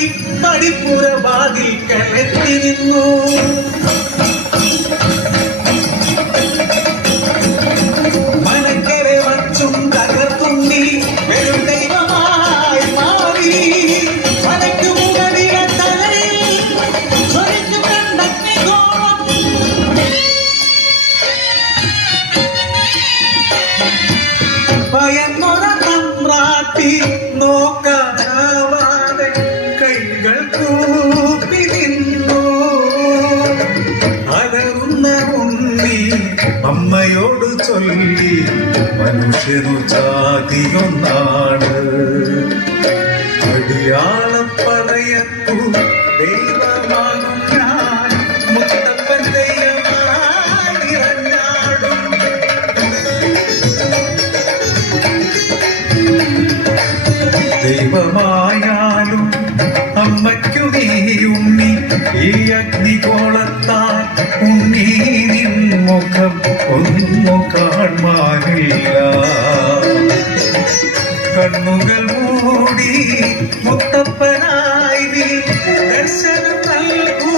മാറ്റി പടിപ്പുറവാതിൽ കലത്തി നിന്നു. മനക്കരെ വച്ചും തകർത്തുണ്ണി വെറും ദൈവമായി മാറി. വനക്ക് മുകളിലെ തലയിൽ സ്വരിച്ചു കണ്ടെത്തിക്കോളം. ഭയന്നൊര തമ്പ്രാട്ടി നോക്കാനാവാതെ കൈകൾ കൂപ്പി നിന്നു. അലറുന്ന ഉണ്ണി അമ്മയോട് ചൊല്ലി മനുഷ്യനു ജാതിയൊന്നാണ്. അടിയാളം പറയത്തു ദൈവമാകും ഞാൻ മുത്തപ്പൻ ദൈവമായി ഇറങ്ങാടും. ദൈവമായാലും അമ്മയ്ക്കു നീ ഉണ്ണി ഈ അഗ്നികോളത്താൽ ഉണ്ണി നിൻ മുഖം ഒന്നു കാണാനില്ല. കണ്ണുകൾ മൂടി മുത്തപ്പനായി നീ ദർശനം നൽകൂ.